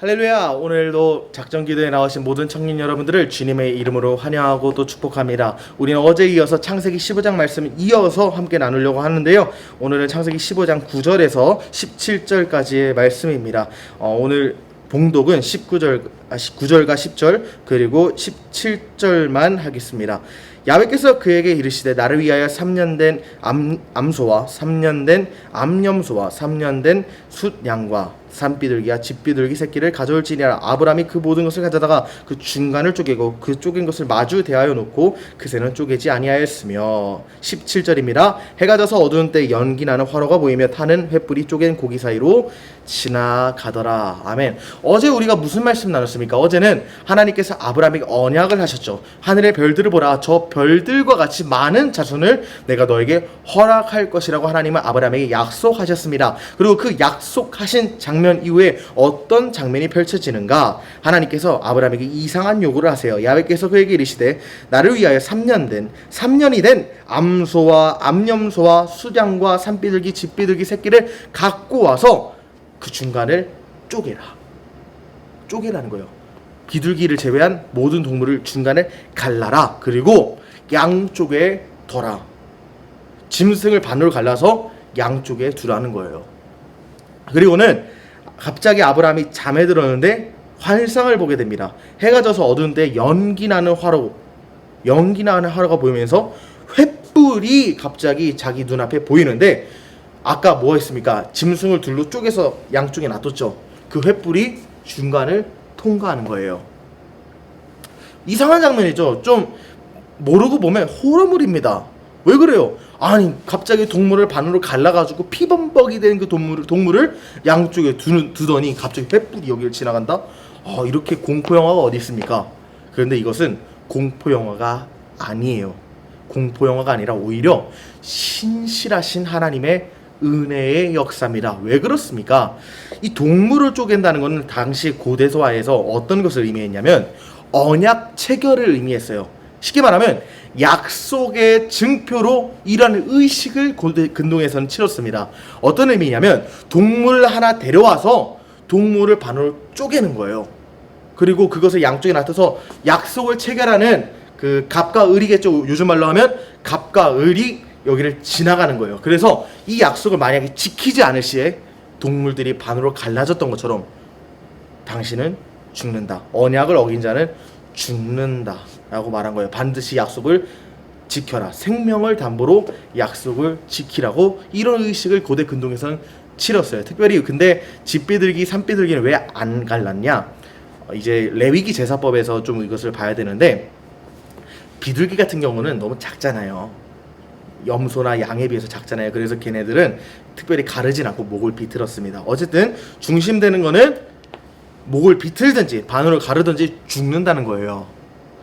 할렐루야! 오늘도 작전기도에 나오신 모든 청년 여러분들을 주님의 이름으로 환영하고 또 축복합니다. 우리는 어제 이어서 창세기 15장 말씀을 이어서 함께 나누려고 하는데요. 오늘은 창세기 15장 9절에서 17절까지의 말씀입니다. 오늘 봉독은 9절과 10절 그리고 17절만 하겠습니다. 야훼께서 그에게 이르시되 나를 위하여 3년 된 암소와 3년 된 암염소와 3년 된 숫양과 산비둘기와 집비둘기 새끼를 가져올지니라. 아브라함이 그 모든 것을 가져다가 그 중간을 쪼개고 그 쪼갠 것을 마주 대하여 놓고 그 새는 쪼개지 아니하였으며. 17절입니다. 해가 져서 어두운 때 연기 나는 화로가 보이며 타는 횃불이 쪼갠 고기 사이로 지나가더라. 아멘. 어제 우리가 무슨 말씀 나눴습니까? 어제는 하나님께서 아브라함에게 언약을 하셨죠. 하늘의 별들을 보라, 저 별들과 같이 많은 자손을 내가 너에게 허락할 것이라고 하나님은 아브라함에게 약속하셨습니다. 그리고 그 약속하신 장면 이후에 어떤 장면이 펼쳐지는가? 하나님께서 아브라함에게 이상한 요구를 하세요. 야훼께서 그에게 이르시되 나를 위하여 3년이 된 암소와 암염소와 수양과 산비둘기 집비둘기 새끼를 갖고 와서 그 중간을 쪼개라는 거예요. 비둘기를 제외한 모든 동물을 중간에 갈라라. 그리고 양쪽에 둬라. 짐승을 반으로 갈라서 양쪽에 두라는 거예요. 그리고는 갑자기 아브라함이 잠에 들었는데 환상을 보게 됩니다. 해가 져서 어두운데 연기 나는 화로가 보이면서 횃불이 갑자기 자기 눈앞에 보이는데, 아까 뭐 했습니까? 짐승을 둘로 쪼개서 양쪽에 놔뒀죠. 그 횃불이 중간을 통과하는 거예요. 이상한 장면이죠. 좀 모르고 보면 호러물입니다. 왜 그래요? 아니 갑자기 동물을 반으로 갈라가지고 피범벅이 된 그 동물을 양쪽에 두더니 갑자기 횃불이 여기를 지나간다? 이렇게 공포영화가 어디 있습니까? 그런데 이것은 공포영화가 아니에요. 공포영화가 아니라 오히려 신실하신 하나님의 은혜의 역사입니다. 왜 그렇습니까? 이 동물을 쪼갠다는 것은 당시 고대서화에서 어떤 것을 의미했냐면 언약 체결을 의미했어요. 쉽게 말하면 약속의 증표로 이러한 의식을 고대 근동에서는 치렀습니다. 어떤 의미냐면 동물 하나 데려와서 동물을 반으로 쪼개는 거예요. 그리고 그것을 양쪽에 놔둬서 약속을 체결하는 그 갑과 을이겠죠. 요즘 말로 하면 갑과 을이 여기를 지나가는 거예요. 그래서 이 약속을 만약에 지키지 않을 시에 동물들이 반으로 갈라졌던 것처럼 당신은 죽는다. 언약을 어긴 자는 죽는다 라고 말한 거예요. 반드시 약속을 지켜라. 생명을 담보로 약속을 지키라고 이런 의식을 고대 근동에서는 치렀어요. 특별히 근데 집비둘기, 산비둘기는 왜 안 갈랐냐? 이제 레위기 제사법에서 좀 이것을 봐야 되는데, 비둘기 같은 경우는 너무 작잖아요. 염소나 양에 비해서 작잖아요. 그래서 걔네들은 특별히 가르진 않고 목을 비틀었습니다. 어쨌든 중심되는 거는 목을 비틀든지 반으로 가르든지 죽는다는 거예요.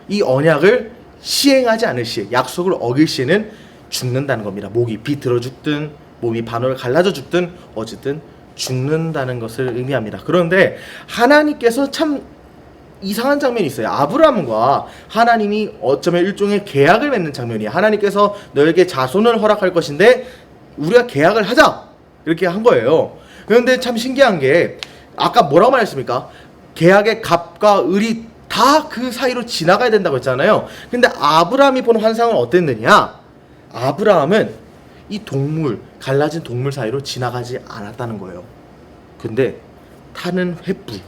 이 언약을 시행하지 않을 시에, 약속을 어길 시에는 죽는다는 겁니다. 목이 비틀어 죽든 몸이 반으로 갈라져 죽든 어쨌든 죽는다는 것을 의미합니다. 그런데 하나님께서 참 이상한 장면이 있어요. 아브라함과 하나님이 어쩌면 일종의 계약을 맺는 장면이에요. 하나님께서 너에게 자손을 허락할 것인데 우리가 계약을 하자 이렇게 한 거예요. 그런데 참 신기한 게 아까 뭐라고 말했습니까? 계약의 갑과 을이 다 그 사이로 지나가야 된다고 했잖아요. 근데 아브라함이 본 환상은 어땠느냐? 아브라함은 이 갈라진 동물 사이로 지나가지 않았다는 거예요. 근데 타는 횃불,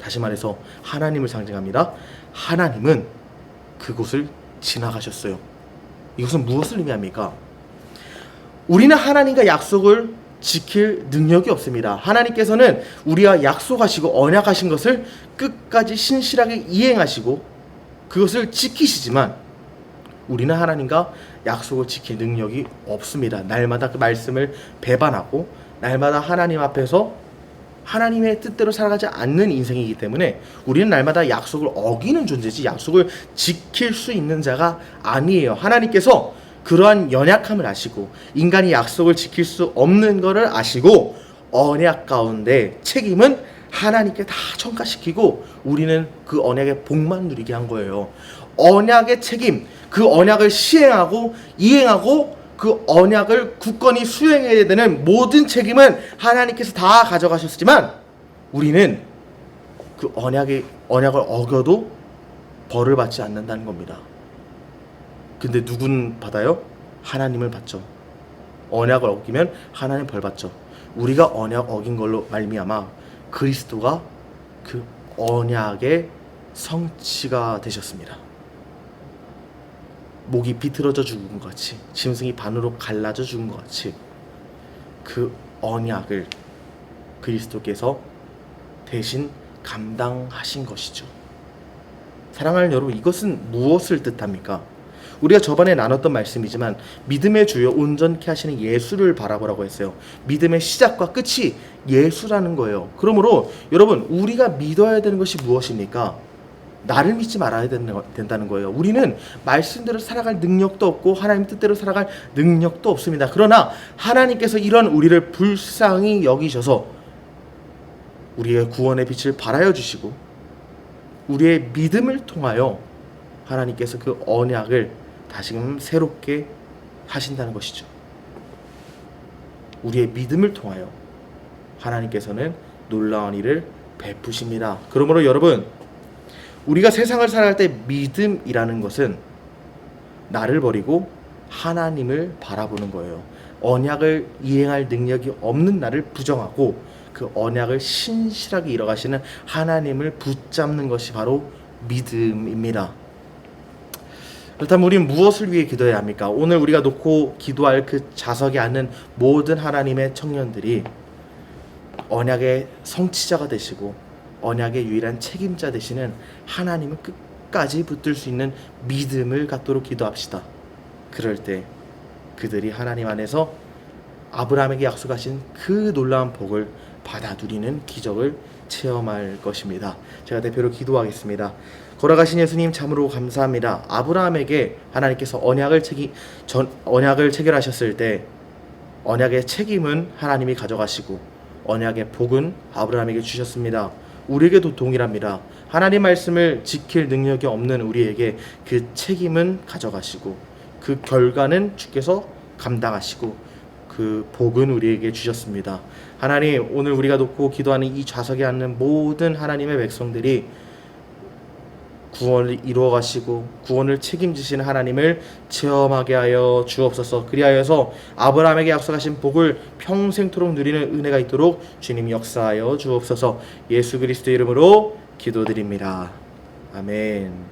다시 말해서 하나님을 상징합니다. 하나님은 그곳을 지나가셨어요. 이것은 무엇을 의미합니까? 우리는 하나님과 약속을 지킬 능력이 없습니다. 하나님께서는 우리와 약속하시고 언약하신 것을 끝까지 신실하게 이행하시고 그것을 지키시지만 우리는 하나님과 약속을 지킬 능력이 없습니다. 날마다 그 말씀을 배반하고 날마다 하나님 앞에서 하나님의 뜻대로 살아가지 않는 인생이기 때문에 우리는 날마다 약속을 어기는 존재지 약속을 지킬 수 있는 자가 아니에요. 하나님께서 그러한 연약함을 아시고 인간이 약속을 지킬 수 없는 것을 아시고 언약 가운데 책임은 하나님께 다 전가시키고 우리는 그 언약의 복만 누리게 한 거예요. 언약의 책임, 그 언약을 시행하고 이행하고 그 언약을 굳건히 수행해야 되는 모든 책임은 하나님께서 다 가져가셨지만 우리는 그 언약을 어겨도 벌을 받지 않는다는 겁니다. 근데 누군 받아요? 하나님을 받죠. 언약을 어기면 하나님 벌 받죠. 우리가 언약 어긴 걸로 말미암아 그리스도가 그 언약의 성취가 되셨습니다. 목이 비틀어져 죽은 것 같이, 짐승이 반으로 갈라져 죽은 것 같이 그 언약을 그리스도께서 대신 감당하신 것이죠. 사랑하는 여러분, 이것은 무엇을 뜻합니까? 우리가 저번에 나눴던 말씀이지만 믿음의 주요 온전케 하시는 예수를 바라보라고 했어요. 믿음의 시작과 끝이 예수라는 거예요. 그러므로 여러분, 우리가 믿어야 되는 것이 무엇입니까? 나를 믿지 말아야 된다는 거예요. 우리는 말씀대로 살아갈 능력도 없고 하나님 뜻대로 살아갈 능력도 없습니다. 그러나 하나님께서 이런 우리를 불쌍히 여기셔서 우리의 구원의 빛을 발하여 주시고 우리의 믿음을 통하여 하나님께서 그 언약을 다시금 새롭게 하신다는 것이죠. 우리의 믿음을 통하여 하나님께서는 놀라운 일을 베푸십니다. 그러므로 여러분, 우리가 세상을 살아갈 때 믿음이라는 것은 나를 버리고 하나님을 바라보는 거예요. 언약을 이행할 능력이 없는 나를 부정하고 그 언약을 신실하게 이뤄가시는 하나님을 붙잡는 것이 바로 믿음입니다. 그렇다면 우리는 무엇을 위해 기도해야 합니까? 오늘 우리가 놓고 기도할 그 좌석에 앉는 모든 하나님의 청년들이 언약의 성취자가 되시고 언약의 유일한 책임자 되시는 하나님을 끝까지 붙들 수 있는 믿음을 갖도록 기도합시다. 그럴 때 그들이 하나님 안에서 아브라함에게 약속하신 그 놀라운 복을 받아 누리는 기적을 체험할 것입니다. 제가 대표로 기도하겠습니다. 걸어가신 예수님 참으로 감사합니다. 아브라함에게 하나님께서 언약을 체결하셨을 때 언약의 책임은 하나님이 가져가시고 언약의 복은 아브라함에게 주셨습니다. 우리에게도 동일합니다. 하나님 말씀을 지킬 능력이 없는 우리에게 그 책임은 가져가시고 그 결과는 주께서 감당하시고 그 복은 우리에게 주셨습니다. 하나님, 오늘 우리가 놓고 기도하는 이 좌석에 앉는 모든 하나님의 백성들이 구원을 이루어 가시고 구원을 책임지시는 하나님을 체험하게 하여 주옵소서. 그리하여서 아브라함에게 약속하신 복을 평생토록 누리는 은혜가 있도록 주님 역사하여 주옵소서. 예수 그리스도 이름으로 기도드립니다. 아멘.